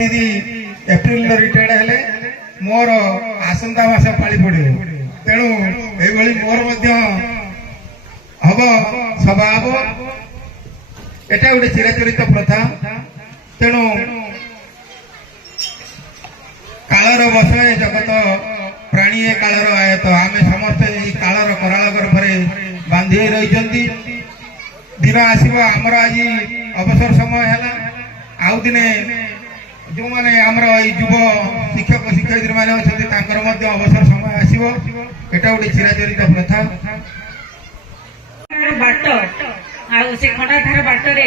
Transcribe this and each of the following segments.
April retired हेले मोर आसंता मास पाली पड़े तेणु ये मोर हम सभा हम एटा गोटे चिराचरित प्रथा तेणु कालर बसय जगत प्राणी ए कालर आयत आम समस्ते कालर कराल गर्भरे बांधि रही दिन आसव आमर आज अवसर समय है आउ दिने जो माने आमर युव शिक्षक शिक्षयित्री माने अवसर समय आसव एटा गोटे चिराचरित प्रथा बाट से खंडाधार बाटरे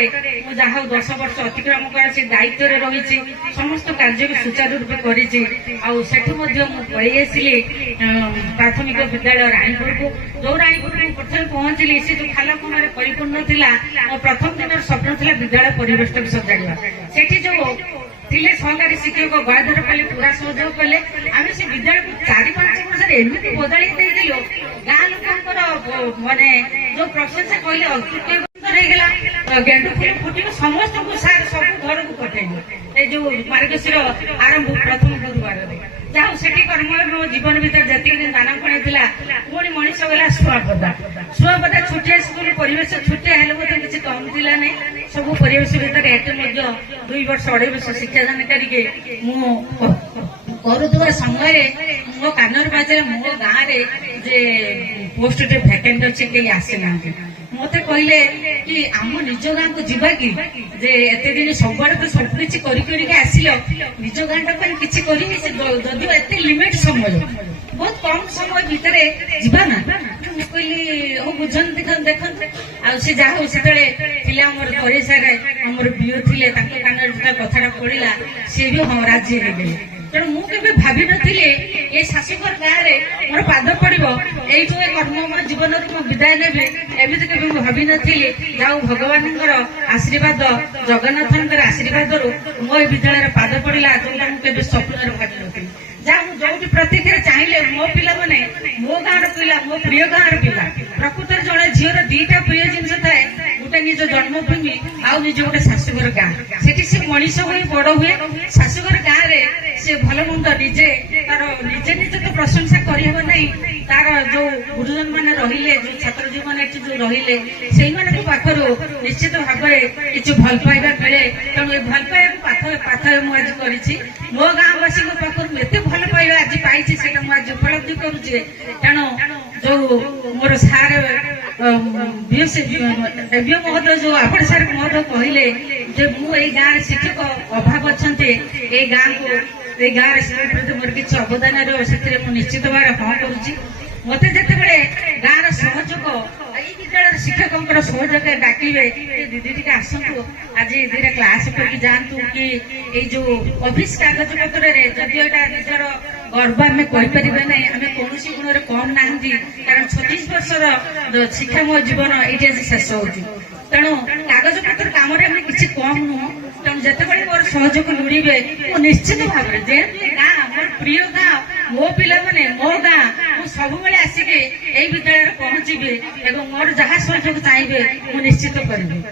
जहा 10 वर्ष अतिक्रम कर दायित्व रही समस्त कार्य को सुचारू रूपे करी प्राथमिक विद्यालय राणीपुर को जो राणीपुर को प्रथम पहुंचली से जो खाला कोण परिपूर्ण थिला मो प्रथम दिन स्वप्न थिला विद्यालय परिवेश को सजाड़ा सेठी जो थिले सहकारी शिक्षक गयाधर कले पूरा सहयोग कले आम से विद्यालय को 4-5 वर्ष एमती बदल गाँ लोक माने जो प्रशंसा कहले अत्युत्तम गेंडु फूल फुटिव समस्त को सार सब घर को पठेल जो मार्गशीर आरंभ प्रथम गुरुवार जहाँ से कर्म जीवन भर जी दिन दाना पड़ा पुणी मनीष गला शुआपदा छोटिया स्कूल परिवेश छोटिया हेल्ले किसी कम थिला नहीं सब परिवेश भितर एटे 2 वर्ष 2.5 वर्ष शिक्षादान करके करुवा समय मो कानर बाजे मो गाँव जे पोस्ट भैकेंट अच्छे कहीं आसीना मत कहले कि आम निज गाँ को जीवा कि एत दिन सब तो सब किसी आसिल निज गाँटा किसी जदि एत लिमिट समय बहुत कम समय भितर जीवा ना कहली हो बुझन देखते आसे जहाँ से आमर बीओ थे कान कथा पड़ा सी भी हाँ राजी हो तेणु मुझे भावी नी ये शासकर गाँव में मोर पाद पड़ो यू कर्म मोर जीवन विदाय नेबी एमती के भावी नी जाऊ भगवान आशीर्वाद जगन्नाथ आशीर्वाद मो विद्यालय पाद पड़ा जोटा मुझे स्वप्न भावी नी जहाँ जो प्रतीक्षा चाहिए मो पिला माने मो गाँव पिला मो प्रिय गाँव पिला प्रकृत जड़े झीर 2टा प्रिय जिनस थाए गोटे निज जन्मभूमि आउ निज गोटे शाशुघर गाँ से मनीष हुए बड़ हुए शाशुघर गाँव में से भल मंद निजे तार निजे निजे तो प्रशंसा करहब नहीं तार जो गुरुजन मैंने रहिले जो छात्र जीव मैंने जो रहिले से पाखर निश्चित भाव किसी भल पाइबा मिले तेणु भल पाइबा पाथ मुझे करी मो गाँववासी पाखर एत भल पाइबा आज पाई से मुझे उपलब्धि करुचे तेणु जो मोर सार एबीओ महोदय जो आपण सार महोदय कहले मुझे गाँव शिक्षक अभाव अच्छा ये गाँव को ये गाँव प्रति मोर किसी अवदान निश्चित भाव हाँ करुच्ची मत जिते गाँव सहयोग विद्यालय शिक्षक सहयोग डाकिबे दीदी टी आसतु आज धीरे क्लास करके जातु कि जो ऑफिस कागज पत्र जदि यहाँ निजर गर्व आम कहीपर ना आम कौन गुण कम ना कारण 36 वर्षर शिक्षा मो जीवन ये शेष हो तेणु कागज पत्र कम किसी कम नुह तेणु जिते मोर सहयोग लोड़े मो निश्चित भाव में जेहतु गाँ मोर प्रिय गाँ मो पिला माने मो गाँ मु सब आसिके विद्यालय पहुंचे और मोर जहाँ सहयोग चाहिए मु निश्चित करी।